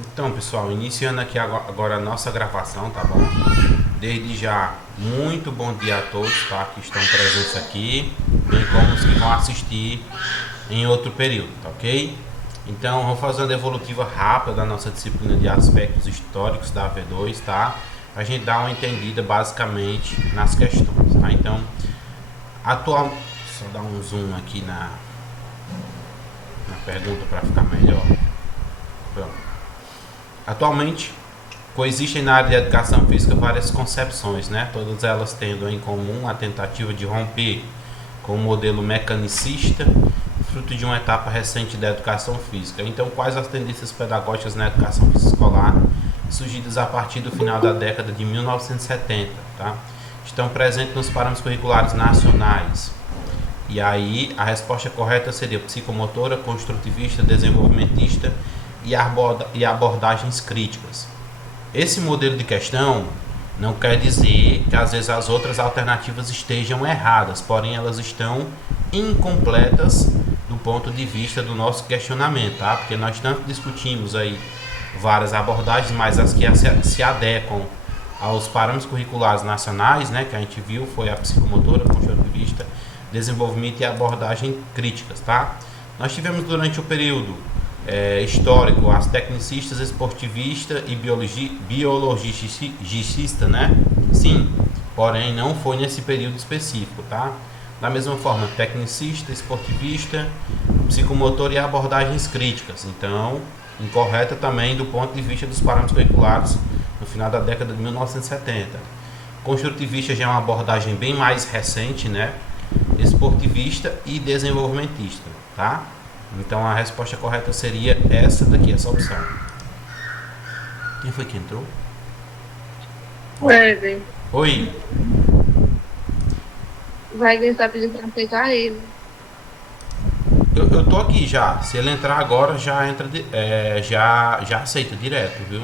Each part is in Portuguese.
Então, pessoal, iniciando aqui agora a nossa gravação, tá bom? Desde já, muito bom dia a todos, tá? Que estão presentes aqui, bem como os que vão assistir em outro período, tá ok? Então, vamos fazer uma devolutiva rápida da nossa disciplina de aspectos históricos da AV2, tá? A gente dar uma entendida basicamente nas questões, tá? Então, só dar um zoom aqui na pergunta para ficar melhor. Pronto. Atualmente, coexistem na área de educação física várias concepções, né? Todas elas tendo em comum a tentativa de romper com o modelo mecanicista, fruto de uma etapa recente da educação física. Então, quais as tendências pedagógicas na educação física escolar, surgidas a partir do final da década de 1970, tá? Estão presentes nos parâmetros curriculares nacionais. E aí, a resposta correta seria psicomotora, construtivista, desenvolvimentista e abordagens críticas. Esse modelo de questão não quer dizer que às vezes as outras alternativas estejam erradas, porém elas estão incompletas do ponto de vista do nosso questionamento, tá? Porque nós tanto discutimos aí várias abordagens, mas as que se adequam aos parâmetros curriculares nacionais, né, que a gente viu, foi a psicomotora, construtivista, desenvolvimento e abordagem críticas, tá? Nós tivemos durante o período histórico as tecnicistas, esportivista e biologicista, né? Sim, porém não foi nesse período específico, tá? Da mesma forma, tecnicista, esportivista, psicomotor e abordagens críticas. Então, incorreta também do ponto de vista dos parâmetros curriculares no final da década de 1970. Construtivista já é uma abordagem bem mais recente, né? Esportivista e desenvolvimentista, tá? Então a resposta correta seria essa daqui, essa opção. Quem foi que entrou? Wesley. Oi. Wagner está pedindo para pegar ele. Eu tô aqui já. Se ele entrar agora, já entra, já aceita direto, viu?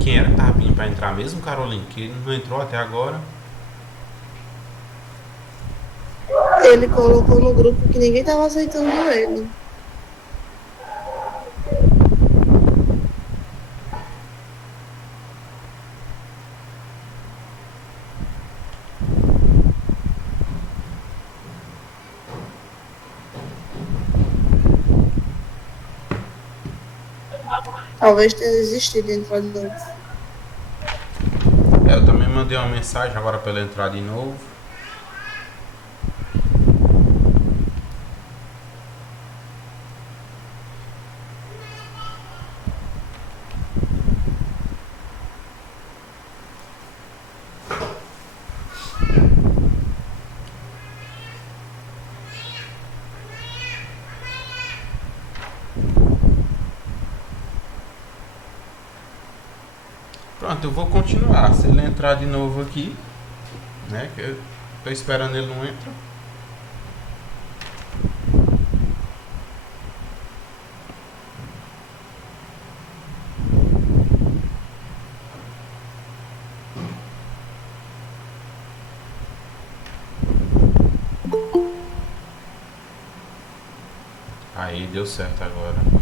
Quem era que tava pedindo pra entrar mesmo, Caroline? Que ele não entrou até agora. Ele colocou no grupo que ninguém estava aceitando ele. Talvez tenha desistido de entrar de novo. Eu também mandei uma mensagem agora pra ele entrar de novo. Pronto, eu vou continuar. Se ele entrar de novo aqui, né? Que eu tô esperando ele não entrar. Aí deu certo agora.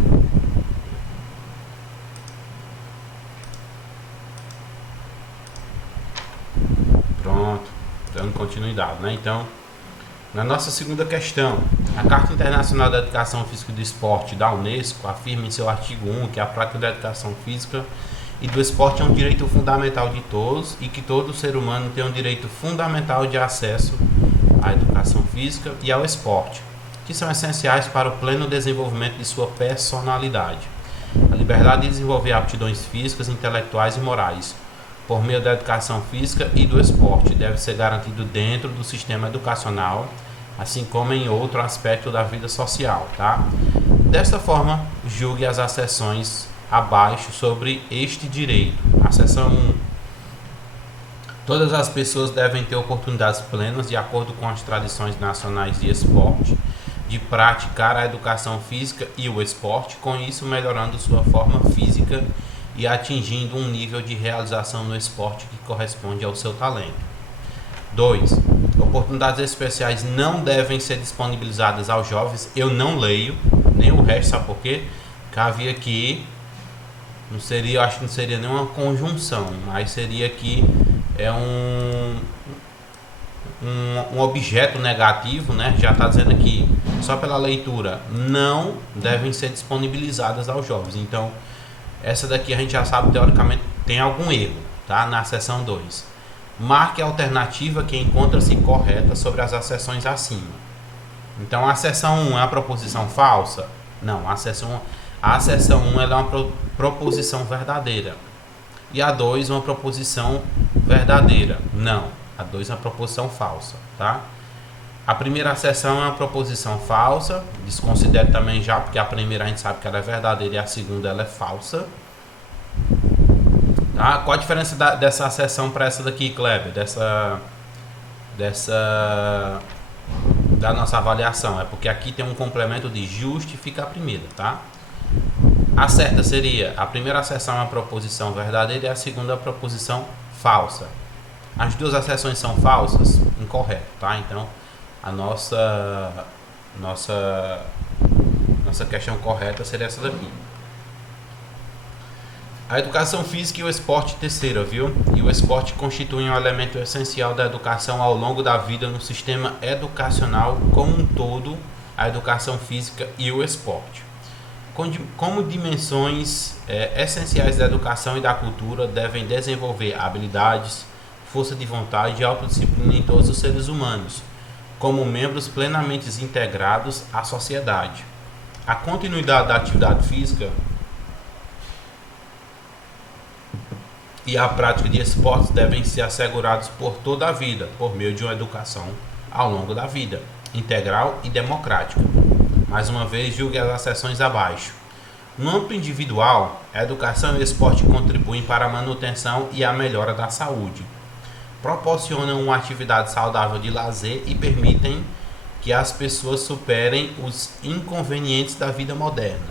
Pronto, dando continuidade, né? Então, na nossa segunda questão, a Carta Internacional da Educação Física e do Esporte da Unesco afirma em seu artigo 1 que a prática da educação física e do esporte é um direito fundamental de todos e que todo ser humano tem um direito fundamental de acesso à educação física e ao esporte, que são essenciais para o pleno desenvolvimento de sua personalidade. A liberdade de desenvolver aptidões físicas, intelectuais e morais por meio da educação física e do esporte deve ser garantido dentro do sistema educacional, assim como em outro aspecto da vida social, tá? Desta forma, os julgue as acessões abaixo sobre este direito. A seção 1. Todas as pessoas devem ter oportunidades plenas, de acordo com as tradições nacionais de esporte, de praticar a educação física e o esporte, com isso melhorando sua forma física e atingindo um nível de realização no esporte que corresponde ao seu talento. 2. Oportunidades especiais não devem ser disponibilizadas aos jovens. Eu não leio nem o resto, sabe por quê? Cabe aqui, não seria, eu acho que não seria nenhuma conjunção, mas seria aqui um objeto negativo, né? Já está dizendo aqui, só pela leitura, não devem ser disponibilizadas aos jovens. Então, essa daqui a gente já sabe, teoricamente, tem algum erro, tá? Na seção 2. Marque a alternativa que encontra-se correta sobre as acessões acima. Então, a seção 1 é uma proposição falsa? Não, a seção 1 ela é uma proposição verdadeira. E a 2 uma proposição verdadeira. Não, a 2 é uma proposição falsa, tá? A primeira seção é uma proposição falsa, desconsidere também já, porque a primeira a gente sabe que ela é verdadeira e a segunda ela é falsa. Tá? Qual a diferença dessa seção para essa daqui, Kleber? Da nossa avaliação? É porque aqui tem um complemento de justifica a primeira, tá? A certa seria, a primeira seção é uma proposição verdadeira e a segunda é uma proposição falsa. As duas acessões são falsas? Incorreto, tá? Então, a nossa questão correta seria essa daqui. A educação física e o esporte, terceira, viu? E o esporte constituem um elemento essencial da educação ao longo da vida no sistema educacional como um todo, a educação física e o esporte. Como dimensões essenciais da educação e da cultura, devem desenvolver habilidades, força de vontade e autodisciplina em todos os seres humanos, como membros plenamente integrados à sociedade. A continuidade da atividade física e a prática de esportes devem ser assegurados por toda a vida, por meio de uma educação ao longo da vida, integral e democrática. Mais uma vez, julgue as acessões abaixo. No âmbito individual, a educação e o esporte contribuem para a manutenção e a melhora da saúde. Proporcionam uma atividade saudável de lazer e permitem que as pessoas superem os inconvenientes da vida moderna.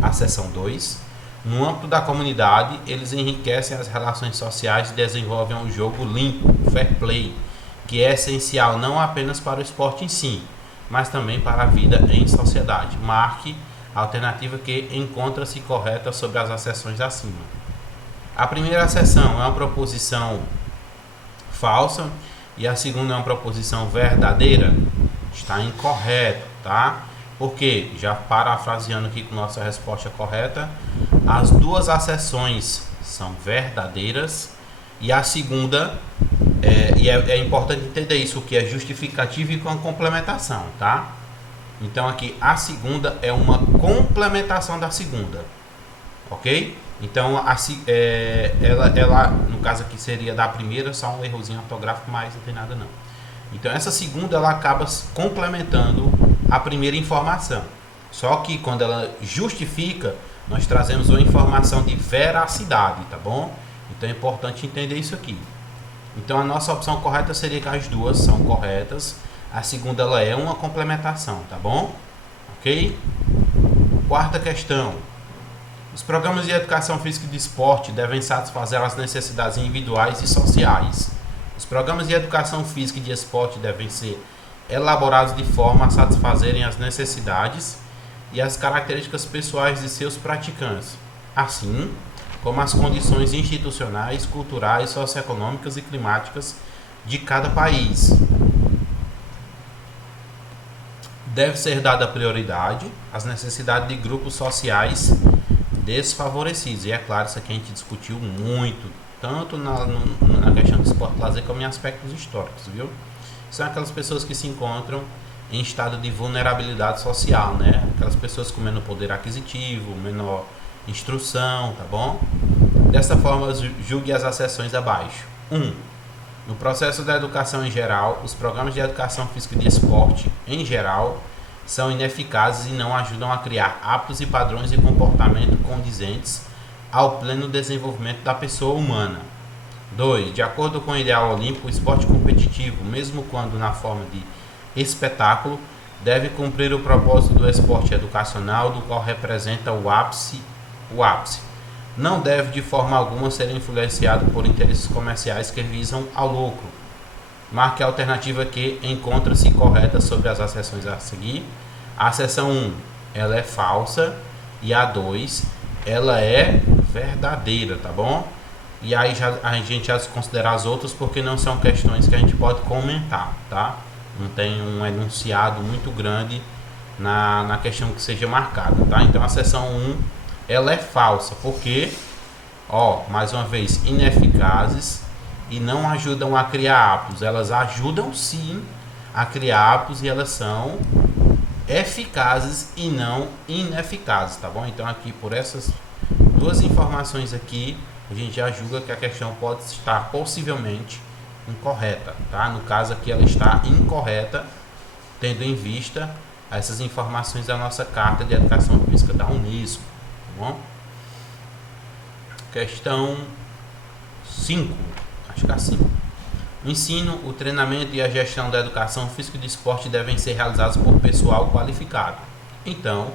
A seção 2. No âmbito da comunidade, eles enriquecem as relações sociais e desenvolvem um jogo limpo, fair play, que é essencial não apenas para o esporte em si, mas também para a vida em sociedade. Marque a alternativa que encontra-se correta sobre as acessões acima. A primeira acessão é uma proposição falsa e a segunda é uma proposição verdadeira. Está incorreto, tá? Porque, já parafraseando aqui com nossa resposta correta, as duas acessões são verdadeiras e a segunda, é importante entender isso, o que é justificativa e com a complementação, tá? Então aqui a segunda é uma complementação da segunda, ok? Então ela no caso aqui seria da primeira, só um errozinho ortográfico, mas não tem nada não. Então essa segunda ela acaba complementando a primeira informação. Só que quando ela justifica, nós trazemos uma informação de veracidade, tá bom? Então é importante entender isso aqui. Então a nossa opção correta seria que as duas são corretas. A segunda ela é uma complementação, tá bom? Ok? Quarta questão. Os programas de educação física e de esporte devem satisfazer as necessidades individuais e sociais. Os programas de educação física e de esporte devem ser elaborados de forma a satisfazerem as necessidades e as características pessoais de seus praticantes, assim como as condições institucionais, culturais, socioeconômicas e climáticas de cada país. Deve ser dada prioridade às necessidades de grupos sociais desfavorecidos. E é claro, isso aqui a gente discutiu muito, tanto na questão do esporte lazer como em aspectos históricos, viu? São aquelas pessoas que se encontram em estado de vulnerabilidade social, né? Aquelas pessoas com menor poder aquisitivo, menor instrução, tá bom? Dessa forma, julgue as acessões abaixo. 1. No processo da educação em geral, os programas de educação física e de esporte, em geral, são ineficazes e não ajudam a criar hábitos e padrões de comportamento condizentes ao pleno desenvolvimento da pessoa humana. 2. De acordo com o ideal olímpico, o esporte competitivo, mesmo quando na forma de espetáculo, deve cumprir o propósito do esporte educacional, do qual representa o ápice. Não deve de forma alguma ser influenciado por interesses comerciais que visam ao lucro. Marque a alternativa que encontra-se correta sobre as acessões a seguir. A acessão 1, ela é falsa, e a 2, ela é verdadeira, tá bom? E aí a gente já considera as outras porque não são questões que a gente pode comentar, tá? Não tem um enunciado muito grande na questão que seja marcada, tá? Então a seção 1, ela é falsa, porque, mais uma vez, ineficazes e não ajudam a criar hábitos. Elas ajudam sim a criar hábitos e elas são eficazes e não ineficazes, tá bom? Então aqui por essas duas informações aqui, a gente já julga que a questão pode estar possivelmente incorreta, tá? No caso aqui ela está incorreta, tendo em vista essas informações da nossa Carta de Educação Física da Unesco, tá bom? Questão 5, acho que é 5. O ensino, o treinamento e a gestão da educação física e do esporte devem ser realizados por pessoal qualificado. Então,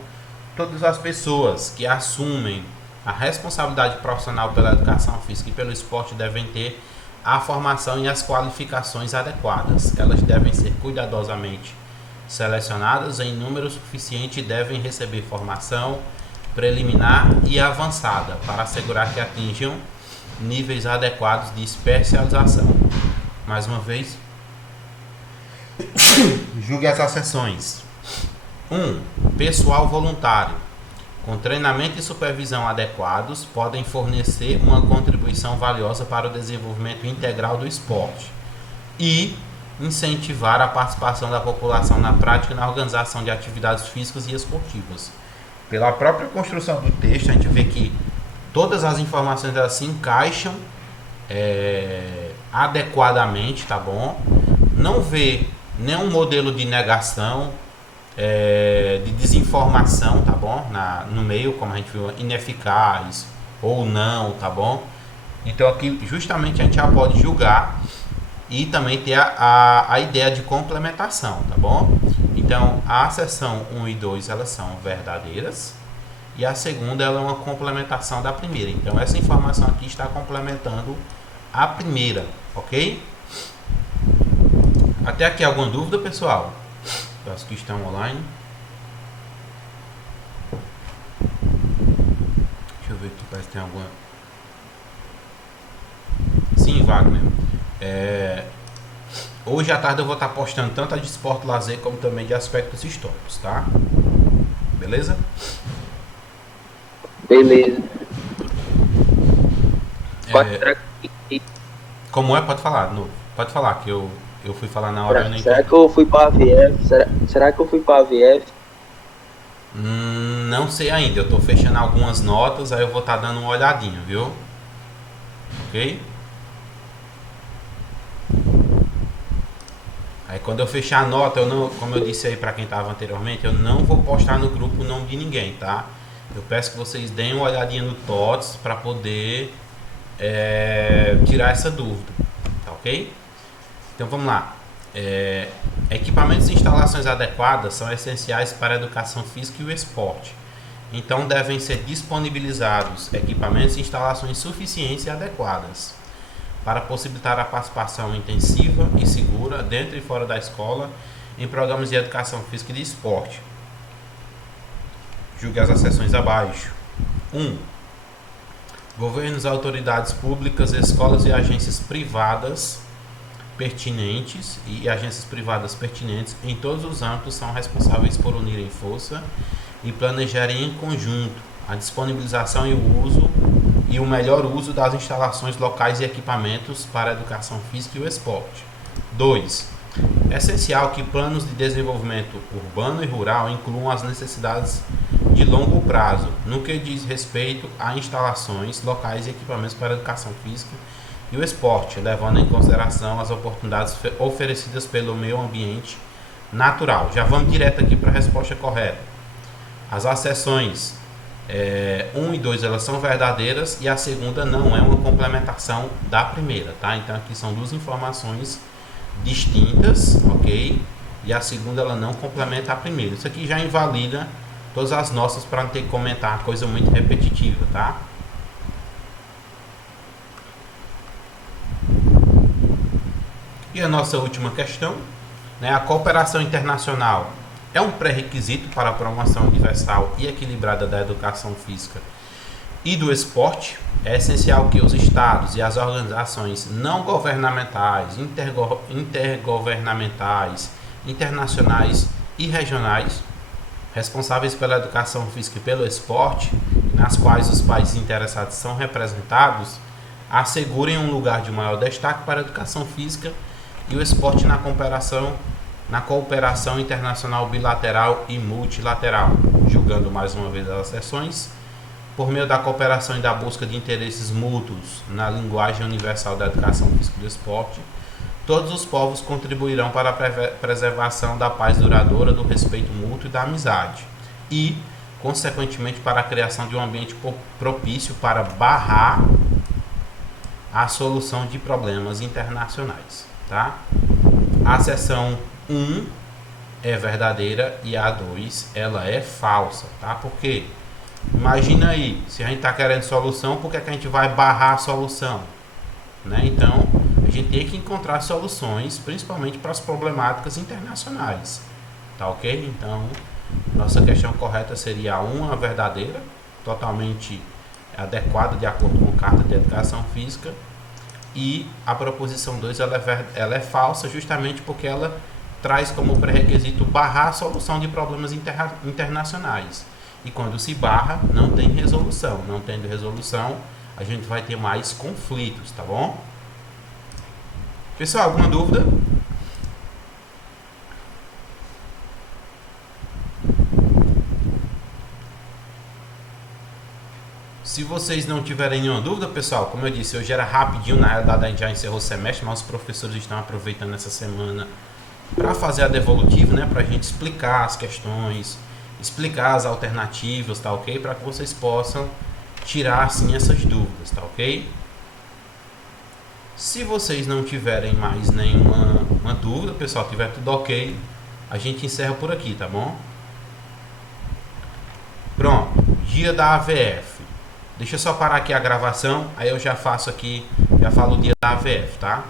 todas as pessoas que assumem a responsabilidade profissional pela educação física e pelo esporte devem ter a formação e as qualificações adequadas. Elas devem ser cuidadosamente selecionadas em número suficiente e devem receber formação preliminar e avançada para assegurar que atinjam níveis adequados de especialização. Mais uma vez, julgue as acessões. 1. Pessoal voluntário, com treinamento e supervisão adequados, podem fornecer uma contribuição valiosa para o desenvolvimento integral do esporte e incentivar a participação da população na prática e na organização de atividades físicas e esportivas. Pela própria construção do texto, a gente vê que todas as informações elas se encaixam adequadamente, tá bom? Não vê nenhum modelo de negação, de desinformação, tá bom? No meio, como a gente viu, ineficaz ou não, tá bom? Então aqui justamente a gente já pode julgar e também ter a ideia de complementação, tá bom? Então a seção 1 e 2 elas são verdadeiras e a segunda ela é uma complementação da primeira. Então essa informação aqui está complementando a primeira, ok? Até aqui alguma dúvida, pessoal? Os que estão online. Deixa eu ver aqui, parece que tem alguma. Sim, Wagner. Hoje à tarde eu vou estar postando tanto a de esporte lazer como também de aspectos históricos, tá? Beleza? Beleza. Como é? Pode falar, não. Pode falar, que eu fui falar na hora. Será que eu fui para a AVF? Será que eu fui para a AVF? Não sei ainda, eu tô fechando algumas notas, aí eu vou estar dando uma olhadinha, viu? Ok? Aí quando eu fechar a nota, eu não, como eu disse aí para quem estava anteriormente, eu não vou postar no grupo o nome de ninguém, tá? Eu peço que vocês deem uma olhadinha no TOTS para poder tirar essa dúvida, tá ok? Então vamos lá. Equipamentos e instalações adequadas são essenciais para a educação física e o esporte. Então devem ser disponibilizados equipamentos e instalações suficientes e adequadas para possibilitar a participação intensiva e segura dentro e fora da escola em programas de educação física e de esporte. Julgue as acessões abaixo. 1. Governos, autoridades públicas, escolas e agências privadas pertinentes em todos os âmbitos são responsáveis por unirem força e planejarem em conjunto a disponibilização e o uso e o melhor uso das instalações locais e equipamentos para a educação física e o esporte. 2. É essencial que planos de desenvolvimento urbano e rural incluam as necessidades de longo prazo, no que diz respeito a instalações locais e equipamentos para a educação física e o esporte, levando em consideração as oportunidades oferecidas pelo meio ambiente natural. Já vamos direto aqui para a resposta correta. As acessões 1 e 2 elas são verdadeiras e a segunda não é uma complementação da primeira, tá? Então aqui são duas informações distintas, ok? E a segunda ela não complementa a primeira. Isso aqui já invalida todas as nossas para não ter que comentar coisa muito repetitiva, tá? E a nossa última questão, né? A cooperação internacional é um pré-requisito para a promoção universal e equilibrada da educação física e do esporte. É essencial que os estados e as organizações não governamentais, intergovernamentais, internacionais e regionais responsáveis pela educação física e pelo esporte, nas quais os países interessados são representados, assegurem um lugar de maior destaque para a educação física e o esporte na cooperação internacional bilateral e multilateral, julgando mais uma vez as sessões, por meio da cooperação e da busca de interesses mútuos na linguagem universal da educação física e do esporte, todos os povos contribuirão para a preservação da paz duradoura, do respeito mútuo e da amizade, e, consequentemente, para a criação de um ambiente propício para barrar a solução de problemas internacionais, tá? A seção 1 é verdadeira e a 2 ela é falsa, tá? Por quê? Imagina aí, se a gente está querendo solução, por que a gente vai barrar a solução? Né? Então, a gente tem que encontrar soluções, principalmente para as problemáticas internacionais, tá ok? Então, nossa questão correta seria a 1, a verdadeira, totalmente adequada de acordo com a Carta de Educação Física, e a proposição 2 ela é falsa justamente porque ela traz como pré-requisito barrar a solução de problemas internacionais. E quando se barra, não tem resolução. Não tendo resolução, a gente vai ter mais conflitos, tá bom? Pessoal, alguma dúvida? Se vocês não tiverem nenhuma dúvida, pessoal, como eu disse, hoje era rapidinho, na realidade a gente já encerrou o semestre, mas os professores estão aproveitando essa semana para fazer a devolutiva, né, para a gente explicar as questões, explicar as alternativas, tá ok? Para que vocês possam tirar assim essas dúvidas, tá ok? Se vocês não tiverem mais nenhuma dúvida, pessoal, tiver tudo ok, a gente encerra por aqui, tá bom? Pronto, dia da AVF. Deixa eu só parar aqui a gravação, aí eu já faço aqui, já falo o dia da AVF, tá?